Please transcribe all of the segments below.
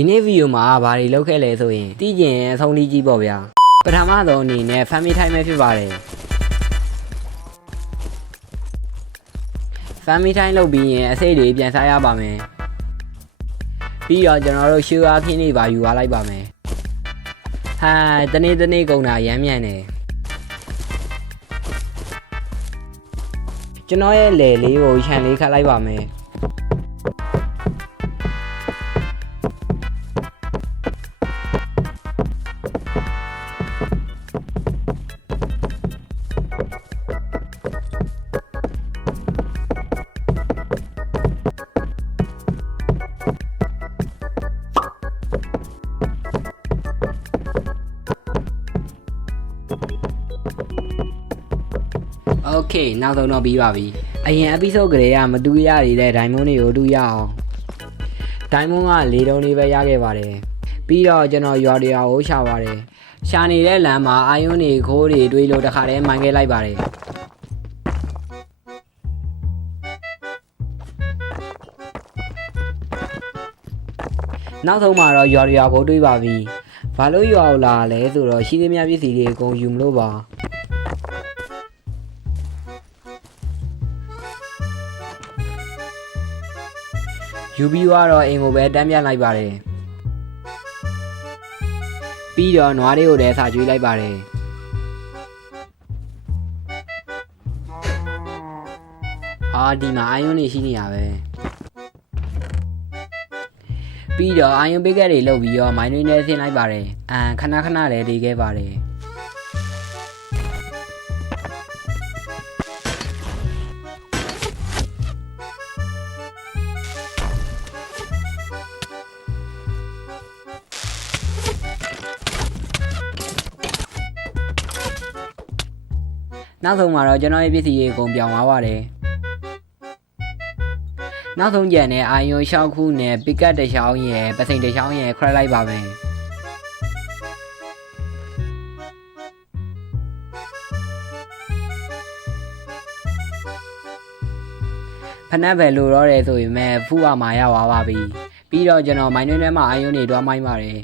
ဒီနေ့ဗီဒီယိုမှာဘာတွေလုပ်ခဲ့လဲဆိုရင်သိကျင်အဆုံးလေးကြီးပေါ့ဗျာပထမဆုံးအနေနဲ့ family time ပဲဖြစ်ပါတယ် family time လုပ်ပြီးရင်အစိတ်တွေပြန်စားရပါမယ်ပြီးတော့ကျွန်တော်တို့ရှူအားခင်းတွေပါယူသွားလိုက်ပါမယ်ဟာတနေ့ကုန်တာရမ်းမြန်တယ်ကျွန်တော်ရဲ့လေလေးကိုခြံလေးခတ်လိုက်ပါမယ်โอเคနောက်ဆုံးတော့ပြီးပါပြီအရင် episode ကလေးကမတူရရတဲ့ diamond တွေကိုတူရအောင် diamond က၄တုံးလေးပဲရခဲ့ပါတယ်ပြီးတော့ကျွန်တော်ရွာတွေကိုရှာပါတယ်ရှာနေတဲ့လမ်းမှာအာယွန်းတွေခိုးတွေတွေးလို့တခါတည်းမှန်ခဲ့လိုက်ပါတယ်နောက်ဆုံးမှာတော့ရွာကိုတွေးပါပြီဘာလို့ရွာကိုလာလဲဆိုတော့ရှိသမျှပစ္စည်းတွေအကုန်ယူမလို့ပါယူပြီးတော့အိမ်ကိုပဲတန်းပြလိုက်ပါတယ်ပြီးတော့နွားတွေကိုလည်းစာကျွေးလိုက်ပါတယ်ဒီမှာအာယွန်းနေရှိနေရပဲပြီးတော့အာယွန်းပိကက်တွေလုပ်ပြီးတော့မိုင်းတွေနဲ့ဆင်းလိုက်ပါတယ်ခဏလည်းနေခဲ့ပါတယ်နောက်ဆုံးမှာတော့ကျွန်တော်ရဲ့ပစ္စည်းတွေအကုန်ပြောင်းသွားပါတယ်နောက်ဆုံးကြံတဲ့အာယွန်ရှောက်ခုနဲ့ပစ်ကတ်တစ်ချောင်းရယ်ပစိန်တစ်ချောင်းရယ်ခွဲလိုက်ပါမယ်ဖနက်ပဲလိုတော့တယ်ဆိုရင်မဲ့ဖူးအောင်မှာရသွားပါပြီပြီးတော့ကျွန်တော်မိုင်းတွင်းထဲမှာအာယွန်တွေတွားမိုင်းပါတယ်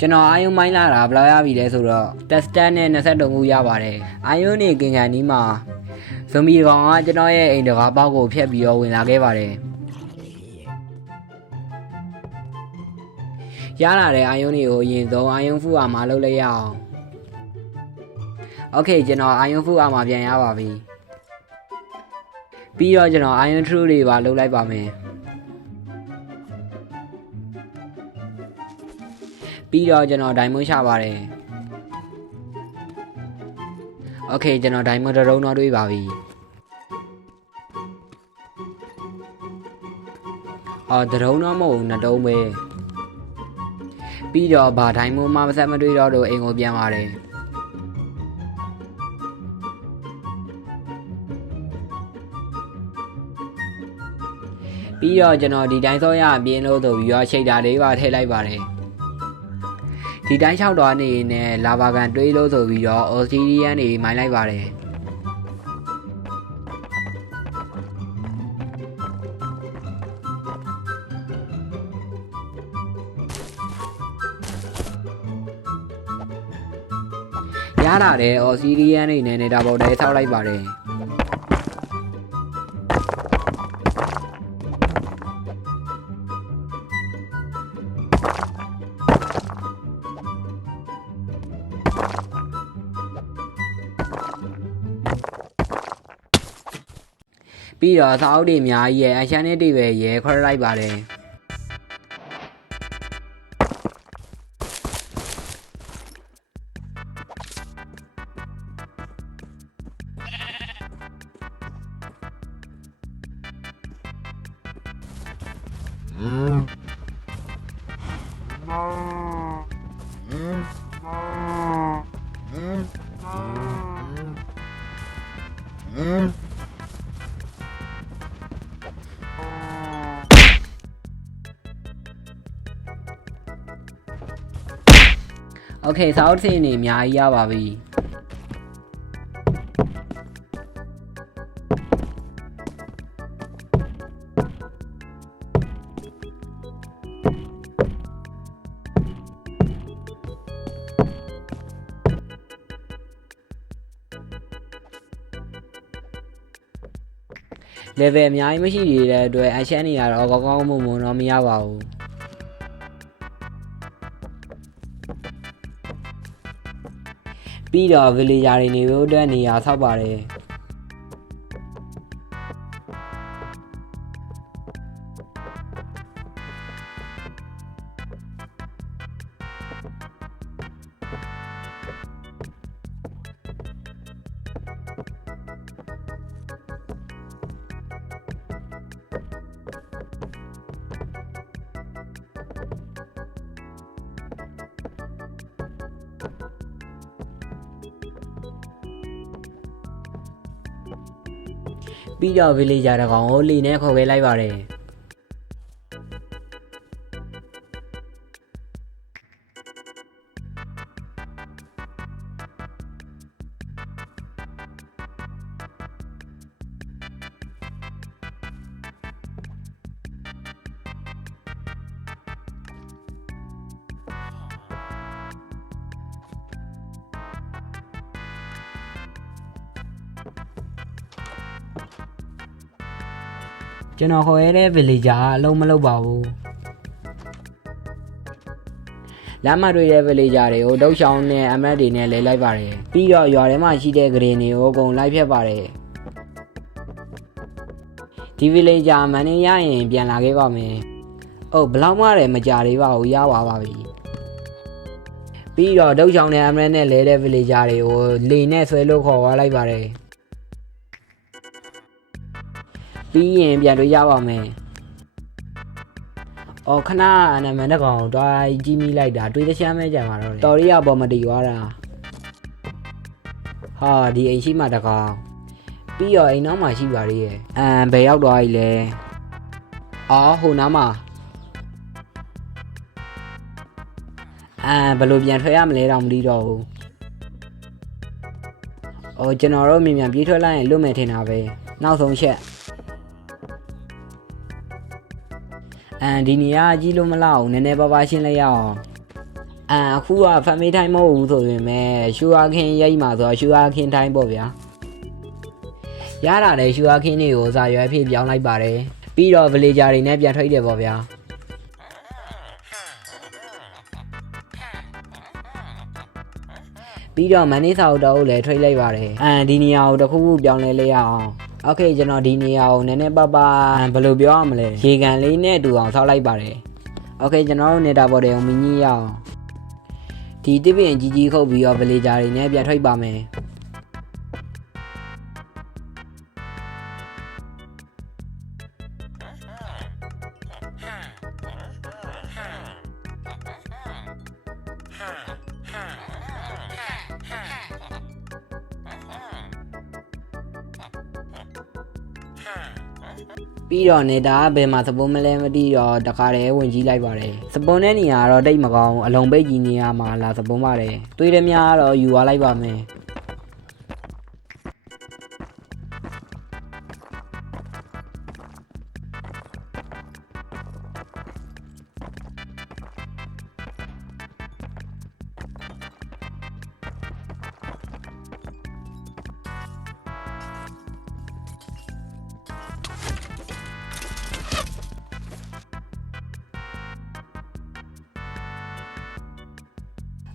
ကျွန်တော်အာယုံမိုင်းလာတာဘယ်လောက်ရပြီလဲဆိုတော့ tester နဲ့23ခုရပါတယ်အာယုံနေကင်ကန်ဒီမှာဇွန်မီကောင်ကကျွန်တော်ရဲ့အိမ်တကားပေါက်ကိုဖျက်ပြီးတော့ဝင်လာခဲ့ပါတယ်ရလာတဲ့အာယုံတွေကိုအရင်ဆုံးအာယုံဖူအားမှာလုပ်လိုက်ရအောင်โอเคကျွန်တော်အာယုံဖူအားမှာပြန်ရပါပြီပြီးတော့ကျွန်တော်အာယုံ true တွေပါလုပ်လိုက်ပါမယ်ပြီးတော့ကျွန်တော် diamond ရှာပါတယ်โอเคကျွန်တော် diamond တစ်လုံးတော့တွေးပါပြီတစ်လုံးတော့မဟုတ်နှစ်တုံးပဲပြီးတော့ဘာ diamond မှမဆက်မတွေးတော့လို့အိမ်ကိုပြန်ပါတယ်ပြီးတော့ကျွန်တော်ဒီတိုင်းစောရအပြင်းလို့ဆိုပြီးတော့ရှိတ်တာလေးပါထည့်လိုက်ပါတယ်ဒီတိုင်းလျှောက်သွားနေနဲ့လာဘာကန်တွေးလို့ဆိုပြီးတော့ Australian နေမိုင်းလိုက်ပါတယ်ရလာတဲ့ Australian နေနဲ့နေတာပေါ်တဲဆောက်လိုက်ပါတယ် ပြီးတော့စာအုပ်တွေအများကြီးရဲ့အရှမ်းနဲ့တွေပဲရဲခေါ်လိုက်ပါတယ် โอเคစာအုပ်စင်းနေအများကြီးရပါပြီ level အများကြီးမရှိသေးတဲ့အတွက်အရှမ်းနေရတော့ကောင်းကောင်းမွန်မွန်တော့မရပါဘူး ပြီးတော့ villager တွေနေဖို့အတွက်နေရာဆောက်ပါတယ် ပြီးတော့ villager တကောင်ကိုလေနဲ့ခေါ်ခဲ့လိုက်ပါတယ် ကျွန်တော်ခေါ်ရတဲ့ villager အလုံးမလုပ်ပါဘူးလမ်းမတွေရဲ့ villager တွေကိုတုတ်ချောင်းနဲ့အမတ်တွေနဲ့လဲလိုက်ပါတယ်ပြီးတော့ရွာထဲမှာရှိတဲ့ green တွေကိုအကုန်လိုက်ဖြတ်ပါတယ်ဒီ villager မန်နေရရင်ပြန်လာခဲ့ပါမယ်အိုးဘလောက်မှလည်းမကြသေးပါဘူးရပါပြီပြီးတော့တုတ်ချောင်းနဲ့အမတ်နဲ့လဲတဲ့ villager တွေကိုလေနဲ့ဆွဲလို့ခေါ်သွားလိုက်ပါတယ်ပြီးရင်ပြန်တွေ့ရပါမယ်။အော်ခဏနာမည်တကောင်တွားကြီးမိလိုက်တာတွေးတချမ်းမဲကြံပါတော့လေ။တော်ရီယာပေါ်မတီသွားတာ။ဟာဒီအိမ်ရှိမှတကောင်ပြီးတော့အိမ်နောက်မှာရှိပါသေးရဲ့။ဘယ်ရောက်သွားပြီလဲ။အော်ဟိုနားမှာဘယ်လိုပြန်ထွက်ရမလဲတော့မသိတော့ဘူး။အော်ကျွန်တော်တို့မြန်မြန်ပြေးထွက်လိုက်ရင်လွတ်မယ်ထင်တာပဲ။နောက်ဆုံးချက်ဒီနေရာကြီးလို့မလောက်နည်းနည်းပါးပါးရှင်းလိုက်ရအောင်အခုကဖန်မေးတိုင်းမဟုတ်ဘူးဆိုရင်မဲ့ရှူအားခင်းရိတ်မှာဆိုတော့ရှူအားခင်းတိုင်းပေါ့ဗျာရတာလေရှူအားခင်းတွေကိုစာရွက်ဖြစ်ပြောင်းလိုက်ပါတယ်ပြီးတော့ villager တွေနဲ့ပြန်ထွက်တယ်ပေါ့ဗျာပြီးတော့မန်နေစာအုပ်တော့လည်းထွက်လိုက်ပါတယ်ဒီနေရာကိုတစ်ခုခုပြောင်းလဲလိုက်ရအောင်โอเคကျွန်တော်ဒီနေရာကိုနည်းနည်းပါးပါးဘယ်လိုပြောရမလဲရေကန်လေးနဲ့တူအောင်ဆောက်လိုက်ပါတယ်โอเคကျွန်တော်တို့နေတာပေါ်တယ်အောင်မင်းကြီးရအောင်ဒီတစ်ပင်ကြီးကြီးခုတ်ပြီးတော့ villager တွေနဲ့ပြန်ထွက်ပါမယ်ပြီးတော့နေတာဘယ်မှာစပွန်မလဲမသိတော့တခါတည်းဝင်ကြည့်လိုက်ပါတယ်စပွန်တဲ့နေရာကတော့တိတ်မကောင်းအလုံးပိတ်ကြီးနေရာမှာလာစပွန်ပါတယ်တွေးရများတော့ယူသွားလိုက်ပါမယ်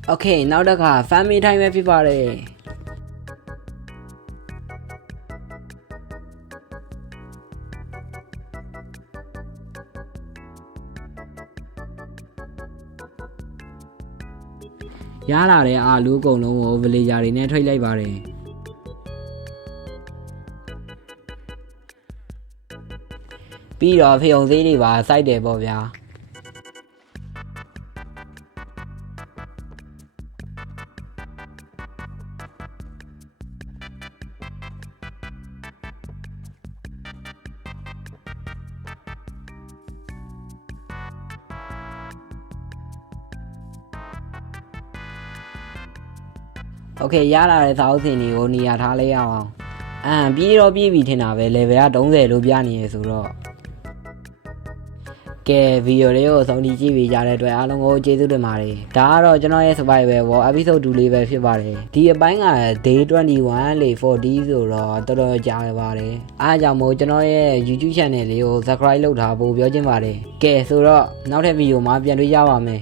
Okay နောက်တစ်ခါ family time ပဲဖြစ်ပါတယ်ရလာတဲ့အာလူအကုန်လုံးကို villager တွေနဲ့ထိတ်လိုက်ပါတယ်ပြီးတော့ဖေုံသေးတွေပါစိုက်တယ်ပေါ့ဗျာโอเคရလာတဲ့စာအုပ်စင်တွေကိုနေရာထားလိုက်ရအောင်ပြီးတော့ပြည့်ပြီထင်တာပဲ level က30လို့ပြနေရဆိုတော့ကဲဗီဒီယိုလေးကိုအဆုံးထိကြည့်ပေးကြတဲ့အတွက်အားလုံးကိုကျေးဇူးတင်ပါတယ်ဒါကတော့ကျွန်တော်ရဲ့ survival war episode 2လေးပဲဖြစ်ပါတယ်ဒီအပိုင်းက day 21 လေ40ဆိုတော့တော်တော်ကြာခဲ့ပါတယ်အားကြောင့်မို့ကျွန်တော်ရဲ့ YouTube channel လေးကို subscribe လုပ်ထားဖို့ပြောချင်ပါတယ်ကဲဆိုတော့နောက်ထပ်ဗီဒီယိုမှာပြန်တွေ့ကြပါမယ်